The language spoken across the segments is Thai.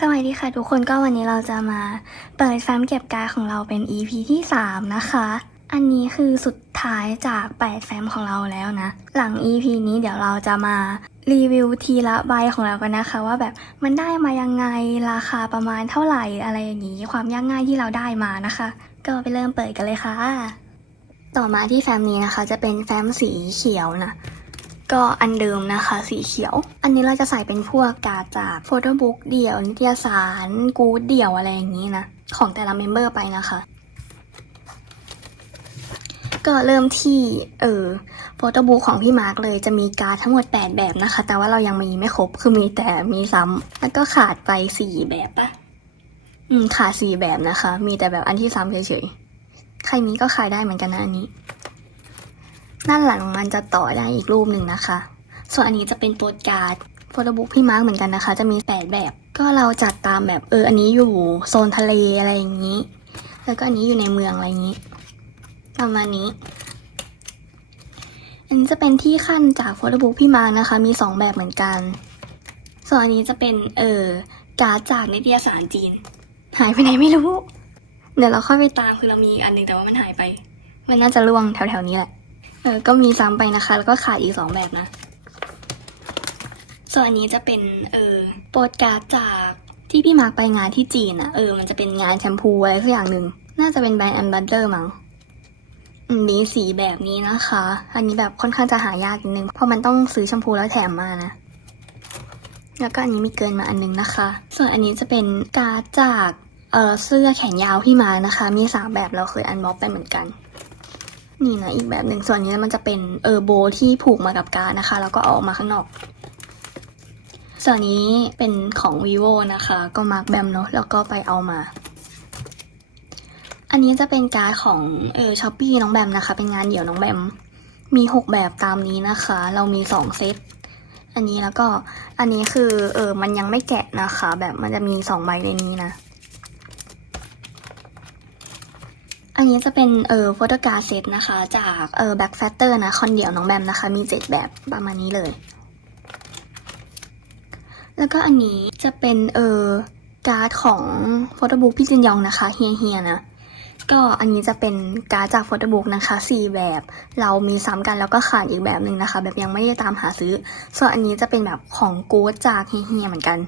สวัสดีค่ะทุกคนก็วันนี้เราจะมาเปิดแฟ้มเก็บกาของเราเป็น EP ที่ 3 นะคะ อันนี้คือสุดท้ายจาก 8 แฟ้มของเราแล้วนะ หลัง EP นี้เดี๋ยวเราจะมารีวิวทีละใบของเรากันนะคะ ว่าแบบมันได้มายังไงราคาประมาณเท่าไหร่อะไรอย่างนี้ ความยากง่ายที่เราได้มานะคะ ก็ไปเริ่มเปิดกันเลยค่ะ ต่อมาที่แฟ้มนี้นะคะ จะเป็นแฟ้มสีเขียวนะ ก็อันเดิมนะคะ สีเขียว อันนี้เราจะใส่เป็นพวกกาจากโฟโต้บุ๊กเดี่ยว นิตยสาร กู๊ดเดี่ยวอะไรอย่างนี้นะ ของแต่ละเมมเบอร์ไปนะคะ ก็เริ่มที่ เออโฟโต้บุ๊กของพี่มาร์กเลยจะมีการ์ดทั้งหมด 8 แบบนะคะ แต่ว่าเรายังมีไม่ครบ คือมีแต่มีซ้ำแล้วก็ขาดไป 4 แบบปะอืมขาด 4 แบบนะคะ มีแต่แบบอันที่ซ้ำเฉยๆ ใครมีก็ขายได้เหมือนกันนะอันนี้ ด้านหลังมันจะต่อได้อีกรูปหนึ่งนะคะ ส่วนอันนี้จะเป็นโปสการ์ดโฟโต้บุ๊กพี่มาร์กเหมือนกันนะคะ จะมี8แบบ ก็เราจัดตามแบบเอออันนี้อยู่โซนทะเลอะไรอย่างนี้ แล้วก็อันนี้อยู่ในเมืองอะไรอย่างนี้ประมาณนี้ อันนี้จะเป็นที่ขั้นจากโฟโต้บุ๊กพี่มาร์กนะคะ มี2แบบเหมือนกัน ส่วนอันนี้จะเป็นเออการ์ดจากนิตยสารจีน หายไปไหนไม่รู้ เดี๋ยวเราค่อยไปตามคือเรามีอันหนึ่งแต่ว่ามันหายไป มันน่าจะล่วงแถวๆนี้แหละ ออก็มีซ้ำไปนะคะ แล้วก็ขาดอีกสองแบบนะ ส่วนอันนี้จะเป็นเออโปสการ์ดจากที่พี่มาร์กไปงานที่จีนอะเออ มันจะเป็นงานแชมพูอะไรสักอย่างหนึ่ง น่าจะเป็นแบรนด์อันบัตเตอร์มั้งมีสีแบบนี้นะคะ อันนี้แบบค่อนข้างจะหายากนิดนึง เพราะมันต้องซื้อแชมพูแล้วแถมมานะ แล้วก็อันนี้มีเกินมาอันนึงนะคะ ส่วนอันนี้จะเป็นการ์ดจากเออเสื้อแขนยาวพี่มานะคะ มีสามแบบเราเคยอันบ็อกไปเหมือนกัน นี่นะอีกแบบหนึ่งส่วนนี้มันจะเป็นเออโบที่ผูกมากับการนะคะ แล้วก็ออกมาข้างนอก ส่วนนี้เป็นของ vivo นะคะ ก็มาร์กแบมเนาะแล้วก็ไปเอามา อันนี้จะเป็นการของเออช้อปปี้น้องแบมนะคะ เป็นงานเดี่ยวน้องแบมมี 6 แบบตามนี้นะคะ เรามี 2 เซตอันนี้แล้วก็อันนี้คือเออมันยังไม่แกะนะคะ แบบมันจะมี 2 ใบในนี้นะ อันนี้จะเป็นเออโฟโตการ์ดเซตนะคะ จากเออแบ็คแฟตเตอร์นะคอนเดียวน้องแบมนะคะ มีเจ็ดแบบประมาณนี้เลย แล้วก็อันนี้จะเป็นเออการ์ดของโฟโต้บุ๊กพี่จินยองนะคะเฮียเฮียนะก็อันนี้จะเป็นการ์ดจากโฟโต้บุ๊กนะคะสี่แบบ เรามีซ้ำกันแล้วก็ขาดอีกแบบหนึ่งนะคะ แบบยังไม่ได้ตามหาซื้อ ส่วนอันนี้จะเป็นแบบของกู๊ดจากเฮียเฮียเหมือนกัน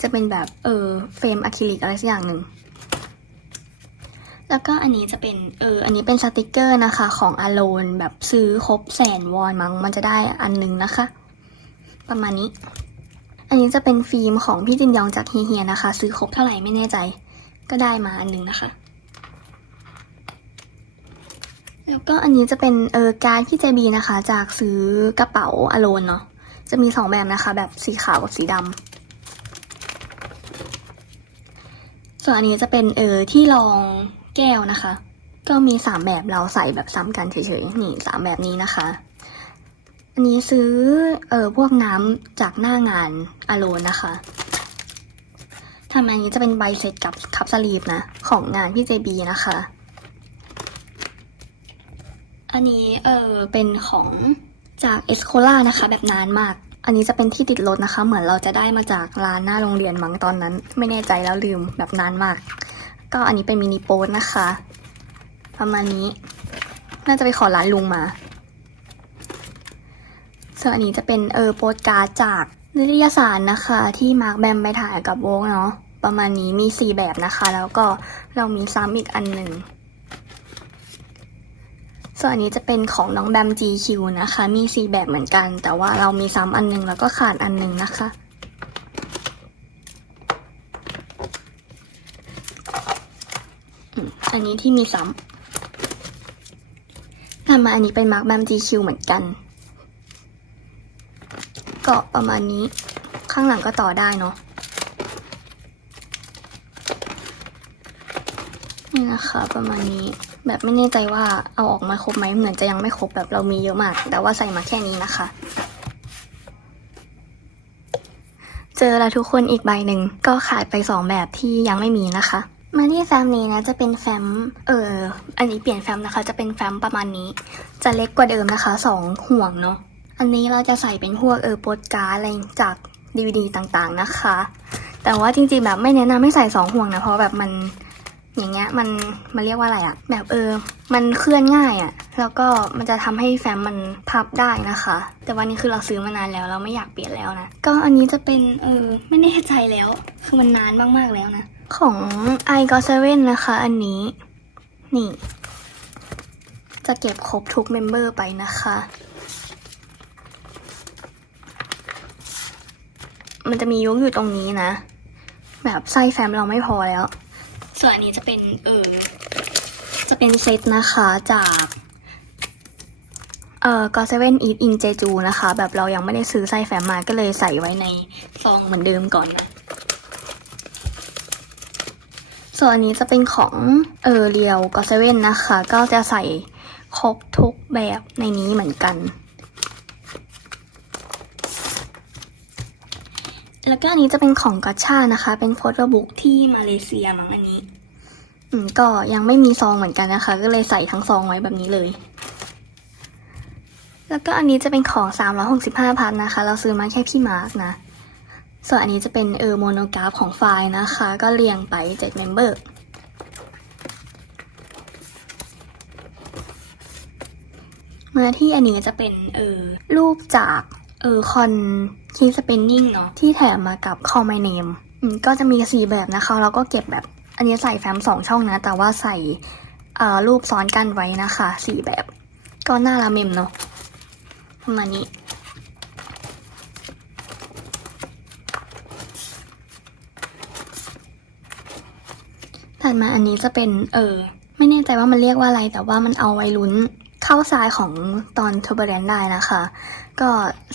จะเป็นแบบเออเฟรมอะคริลิกอะไรสักอย่างหนึ่ง แล้วก็อันนี้จะเป็นเอออันนี้เป็นสติกเกอร์นะคะของอโลนแบบซื้อครบแสนวอนมั้งมันจะได้อันหนึงนะคะ ประมาณนี้ อันนี้จะเป็นฟิล์มของพี่จินยองจากเฮียนะคะ ซื้อครบเท่าไหร่ไม่แน่ใจ ก็ได้มาอันหนึงนะคะ แล้วก็อันนี้จะเป็นเออการ์ดพี่เจบีนะคะ จากซื้อกระเป๋าอโลนเนาะจะมีสองแบบนะคะ แบบสีขาวกับสีดำส่วนอันนี้จะเป็นเออที่รอง แก้วนะคะ ก็มีสามแบบเราใส่แบบซ้ำกันเฉยๆนี่สามแบบนี้นะคะ อันนี้ซื้อเออพวกน้ำจากหน้างานอโลนนะคะทำอันนี้จะเป็นใบเสร็จกับคับสลีฟนะ ของงานพี่เจบีนะคะ อันนี้เออเป็นของจากเอสโคล่านะคะ แบบนานมาก อันนี้จะเป็นที่ติดรถนะคะ เหมือนเราจะได้มาจากร้านหน้าโรงเรียนมั้งตอนนั้น ไม่แน่ใจแล้วลืมแบบนานมาก ก็อันนี้เป็นมินิโปสนะคะ ประมาณนี้ น่าจะไปขอร้านลุงมาส่วนอันนี้จะเป็นเออโปสการ์ดจากนิตยสารนะคะ ที่มาร์คแบมไปถ่ายกับโวกเนาะประมาณนี้มีสี่แบบนะคะ แล้วก็เรามีซ้ำอีกอันหนึ่งส่วนอันนี้จะเป็นของน้องแบม GQ นะคะ มีสี่แบบเหมือนกัน แต่ว่าเรามีซ้ำอันหนึงแล้วก็ขาดอันหนึงนะคะ อันนี้ที่มีซ้ำถัดมาอันนี้เป็นมาร์คแบม GQ เหมือนกัน ก็ประมาณนี้ ข้างหลังก็ต่อได้เนาะ นี่นะคะประมาณนี้ แบบไม่แน่ใจว่าเอาออกมาครบไหมเหมือนจะยังไม่ครบแบบเรามีเยอะมาก แต่ว่าใส่มาแค่นี้นะคะเจอแล้วทุกคนอีกใบหนึ่งก็ขายไปสองแบบที่ยังไม่มีนะคะ มาที่แฟ้มนี้นะจะเป็นแฟ้มเอออันนี้เปลี่ยนแฟ้มนะคะ จะเป็นแฟ้มประมาณนี้ จะเล็กกว่าเดิมนะคะสองห่วงเนาะอันนี้เราจะใส่เป็นพวกเออโปสการ์ดอะไรจากดีวดีต่างๆนะคะ แต่ว่าจริงๆแบบไม่แนะนำให้ใส่สองห่วงนะเพราะแบบมันอย่างเงี้ยมันมันเรียกว่าอะไรอะแบบเออ มันเคลื่อนง่ายอะแล้วก็มันจะทำให้แฟ้มมันพับได้นะคะ แต่วันนี้คือเราซื้อมานานแล้วเราไม่อยากเปลี่ยนแล้วนะก็อันนี้จะเป็นเออไม่แน่ใจแล้ว คือมันนานมากๆแล้วนะ ของ i g o 7นะคะ อันนี้ นี่ จะเก็บครบทุกเมมเบอร์ไปนะคะ มันจะมียุกอยู่ตรงนี้นะ แบบไส้แฟ้มเราไม่พอแล้ว ส่วนอันนี้จะเป็นเออจะเป็นเซตนะคะจากเอ่อ g o 7 Eat in Jeju นเจจูนะคะ แบบเรายังไม่ได้ซื้อไส้แฟ้มมาก็เลยใส่ไว้ในซองเหมือนเดิมก่อนนะ ส่วนอันนี้จะเป็นของเออเรียว g o 7นะคะ ก็จะใส่ครบทุกแบบในนี้เหมือนกัน แล้วก็อันนี้จะเป็นของกัชชานะคะ เป็นโฟโต้บุ๊กที่มาเลเซียมั้งอันนี้ อืมก็ยังไม่มีซองเหมือนกันนะคะ ก็เลยใส่ทั้งซองไว้แบบนี้เลย แล้วก็อันนี้จะเป็นของ 365 พันนะคะ เราซื้อมาแค่พี่มาร์กนะ ส่วนอันนี้จะเป็นเออโมโนกราฟของไฟล์นะคะ ก็เรียงไป7เมมเบอร์มาที่อันนี้จะเป็นเออรูปจากเออคอนคีสเปนนิ่งเนาะที่แถมมากับ Call My Name อืมก็จะมีสีแบบนะคะแล้วก็เก็บแบบอันนี้ใส่แฟ้มสองช่องนะ แต่ว่าใส่เออรูปซ้อนกันไว้นะคะสี่แบบ ก็น่าละเมมเนาะประมาณนี้ ถัดมาอันนี้จะเป็นเออไม่แน่ใจว่ามันเรียกว่าอะไร แต่ว่ามันเอาไว้ลุ้นเข้าทรายของตอนเทอร์เบเรนได้นะคะ ก็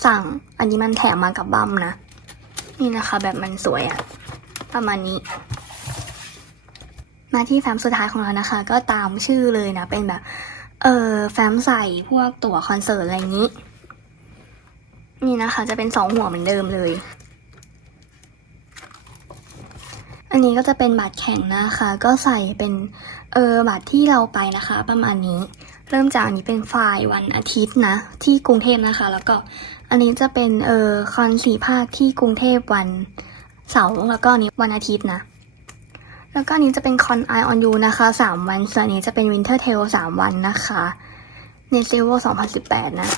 สั่งอันนี้มันแถมมากับบัมนะ นี่นะคะแบบมันสวยอะประมาณนี้ มาที่แฟ้มสุดท้ายของเรานะคะ ก็ตามชื่อเลยนะ เป็นแบบ เออแฟ้มใส่พวกตั๋วคอนเสิร์ตอะไรอย่างนี้ นี่นะคะ จะเป็นสองหัวเหมือนเดิมเลย อันนี้ก็จะเป็นบัตรแข่งนะคะ ก็ใส่เป็นเออบัตรที่เราไปนะคะ ประมาณนี้ เริ่มจากอันนี้เป็นไฟล์วันอาทิตย์นะ ที่กรุงเทพนะคะ แล้วก็อันนี้จะเป็นเออคอนสี่ภาคที่กรุงเทพวันเสาร์แล้วก็อันนี้วันอาทิตย์นะ แล้วก็อันนี้จะเป็นคอน Eye on You นะคะสามวันส่วนนี้จะเป็น Winter Tail สามวันนะคะในเซลล์2018นะ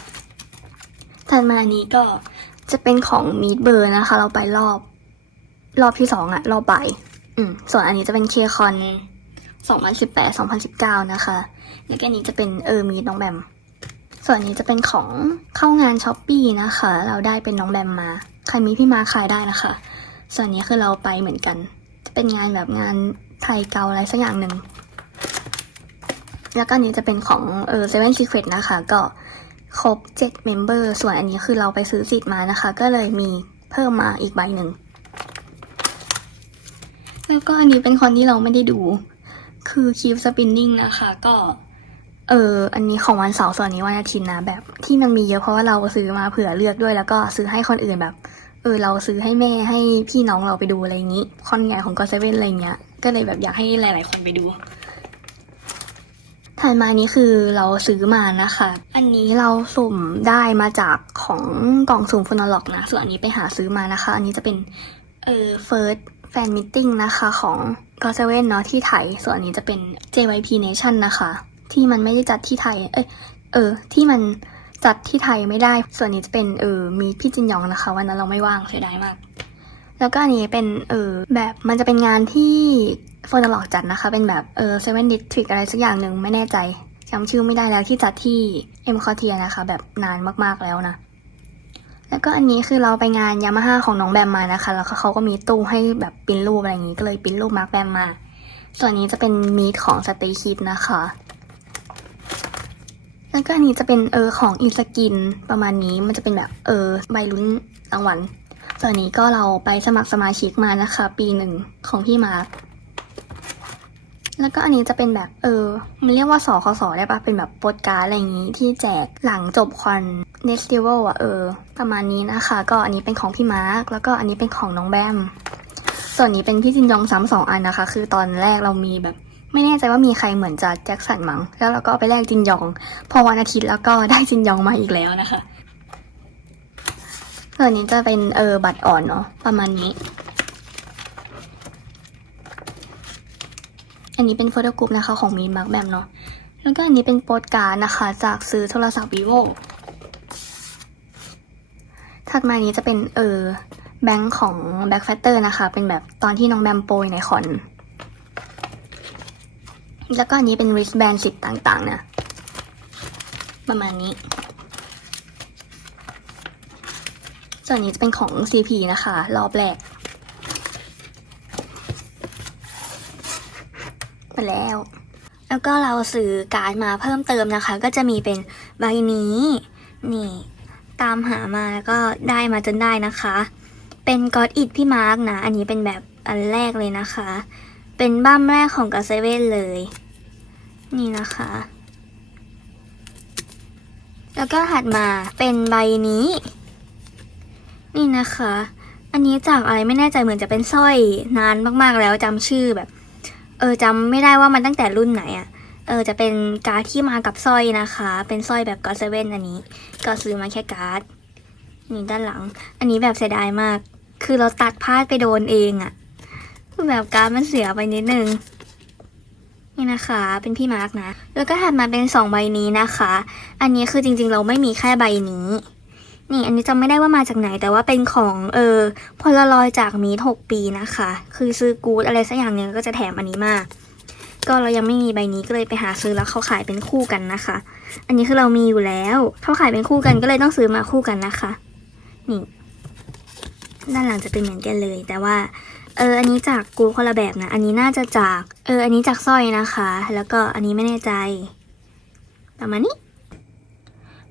ถัดมาอันนี้ก็จะเป็นของ Meet Bird นะคะ เราไปรอบ รอบที่สองอะรอบบ่ายอืมส่วนอันนี้จะเป็นเคคอน2018 2019นะคะ แล้วก็อันนี้จะเป็นเออมีน้องแบม ส่วนอันนี้จะเป็นของเข้างานช้อปปี้นะคะ เราได้เป็นน้องแบมมา ใครมีพี่มาขายได้นะคะ ส่วนอันนี้คือเราไปเหมือนกัน จะเป็นงานแบบงานไทยเกาอะไรสักอย่างหนึ่ง แล้วก็อันนี้จะเป็นของเออเซเว่นซีเครตนะคะ ก็ครบ7เมมเบอร์ ส่วนอันนี้คือเราไปซื้อสิทธิ์มานะคะ ก็เลยมีเพิ่มมาอีกใบหนึ่ง แล้วก็อันนี้เป็นคนที่เราไม่ได้ดู คือ Keep Spinning นะคะ ก็เอออันนี้ของวันเสาร์ส่วนนี้วันอาทิตย์นะแบบที่มันมีเยอะเพราะว่าเราซื้อมาเผื่อเลือกด้วย แล้วก็ซื้อให้คนอื่นแบบ เออเราซื้อให้แม่ให้พี่น้องเราไปดูอะไรอย่างนี้คอนใหญ่ของก็เซเว่นอะไรเงี้ยก็เลยแบบอยากให้หลาย ๆ คนไปดูถัดมานี้คือเราซื้อมานะคะ อันนี้เราสุ่มได้มาจากของกล่องสุ่มฟนอล็อกนะ ส่วนอันนี้ไปหาซื้อมานะคะ อันนี้จะเป็นเออ first fan meeting นะคะของ g o 7เว่นเนาะที่ไทย ส่วนอันนี้จะเป็น JYP Nation นะคะ ที่มันไม่ได้จัดที่ไทย เอ้ย เออ ที่มันจัดที่ไทยไม่ได้ ส่วนนี้จะเป็นเออมีพี่จินยองนะคะ วันนั้นเราไม่ว่างเสียดายมาก แล้วก็อันนี้เป็นเออแบบมันจะเป็นงานที่โฟนอลอกจัดนะคะ เป็นแบบเออเซเว่นดิสทริกอะไรสักอย่างหนึ่งไม่แน่ใจจำชื่อไม่ได้แล้วที่จัดที่เอ็มคอเทียนะคะ แบบนานมากๆแล้วนะ แล้วก็อันนี้คือเราไปงานยามาฮ่าของน้องแบมมานะคะ แล้วก็เขาก็มีตู้ให้แบบปิ้นรูปอะไรอย่างนี้ ก็เลยปิ้นรูปมาร์คแบมมา ส่วนนี้จะเป็นมีดของสเตย์คิดนะคะ แล้วก็อันนี้จะเป็นเออของอีสกินประมาณนี้ มันจะเป็นแบบเออใบลุ้นรางวัลส่วนนี้ก็เราไปสมัครสมาชิกมานะคะ ปีหนึ่งของพี่มาร์ค แล้วก็อันนี้จะเป็นแบบเออ มันเรียกว่าสอคสได้ปะเป็นแบบโปสการ์ดอะไรอย่างนี้ที่แจกหลังจบคอนเนสติวัลอะเออ ประมาณนี้นะคะ ก็อันนี้เป็นของพี่มาร์คแล้วก็อันนี้เป็นของน้องแบม ส่วนนี้เป็นพี่จินยองซ้ำสองอันนะคะ คือตอนแรกเรามีแบบไม่แน่ใจว่ามีใครเหมือนจะแจ็คสันมั้งแล้วเราก็ไปแลกจินยอง พอวันอาทิตย์แล้วก็ได้จินยองมาอีกแล้วนะคะส่วนนี้จะเป็นเออบัตรอ่อนเนาะประมาณนี้ อันนี้เป็นโฟโต้กรุ๊ปนะคะของมีนบักแบบเนาะ แล้วก็อันนี้เป็นโปสการ์ดนะคะจากซื้อโทรศัพท์ vivo ถัดมานี้จะเป็นเออแบงค์ของ Back Factor นะคะ เป็นแบบตอนที่น้องแบมโปรยในคอน แล้วก็อันนี้เป็น wristband สิบต่างๆนะประมาณนี้ ส่วนนี้จะเป็นของ CP นะคะ รอบแรก มาแล้ว แล้วก็เราซื้อการ์ดมาเพิ่มเติมนะคะ ก็จะมีเป็นใบนี้ นี่ ตามหามาแล้วก็ได้มาจนได้นะคะ เป็นกอดอิดพี่มาร์กนะ อันนี้เป็นแบบอันแรกเลยนะคะ เป็นบั้มแรกของกาเซเว่นเลย นี่นะคะ แล้วก็ถัดมาเป็นใบนี้ นี่นะคะอันนี้จากอะไรไม่แน่ใจเหมือนจะเป็นสร้อยนานมากๆแล้วจำชื่อแบบ เออจำไม่ได้ว่ามันตั้งแต่รุ่นไหนอะเออจะเป็นการ์ดที่มากับสร้อยนะคะ เป็นสร้อยแบบกอเซเว่นอันนี้ ก็ซื้อมาแค่การ์ดนี่ด้านหลัง อันนี้แบบเสียดายมาก คือเราตัดพลาดไปโดนเองอะคือแบบการ์ดมันเสียไปนิดนึงนี่นะคะ เป็นพี่มาร์กนะ แล้วก็ถัดมาเป็นสองใบนี้นะคะ อันนี้คือจริงๆ เราไม่มีแค่ใบนี้ นี่อันนี้จำไม่ได้ว่ามาจากไหน แต่ว่าเป็นของเออพลลอยจากมีหกปีนะคะ คือซื้อกูดอะไรสักอย่างหนึ่งก็จะแถมอันนี้มาก็เรายังไม่มีใบนี้ก็เลยไปหาซื้อแล้วเขาขายเป็นคู่กันนะคะ อันนี้คือเรามีอยู่แล้วเขาขายเป็นคู่กันก็เลยต้องซื้อมาคู่กันนะคะ นี่ด้านหลังจะเป็นเหมือนกันเลย แต่ว่าเอออันนี้จากกูคนละแบบนะ อันนี้น่าจะจากเอออันนี้จากสร้อยนะคะ แล้วก็อันนี้ไม่แน่ใจประมาณนี้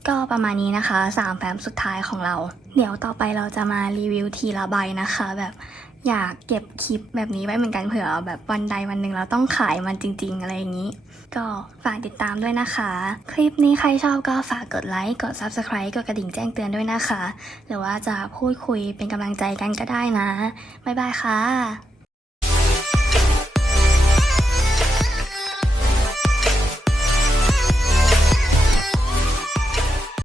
ก็ประมาณนี้นะคะสามแฟ้มสุดท้ายของเรา เดี๋ยวต่อไปเราจะมารีวิวทีละใบนะคะ แบบอยากเก็บคลิปแบบนี้ไว้เหมือนกันเผื่อแบบวันใดวันหนึ่งเราต้องขายมันจริง ๆ อะไรอย่างนี้ ก็ฝากติดตามด้วยนะคะ คลิปนี้ใครชอบก็ฝากกดไลค์กด Subscribe กดกระดิ่งแจ้งเตือนด้วยนะคะ หรือว่าจะพูดคุยเป็นกำลังใจกันก็ได้นะ บ๊ายบายค่ะ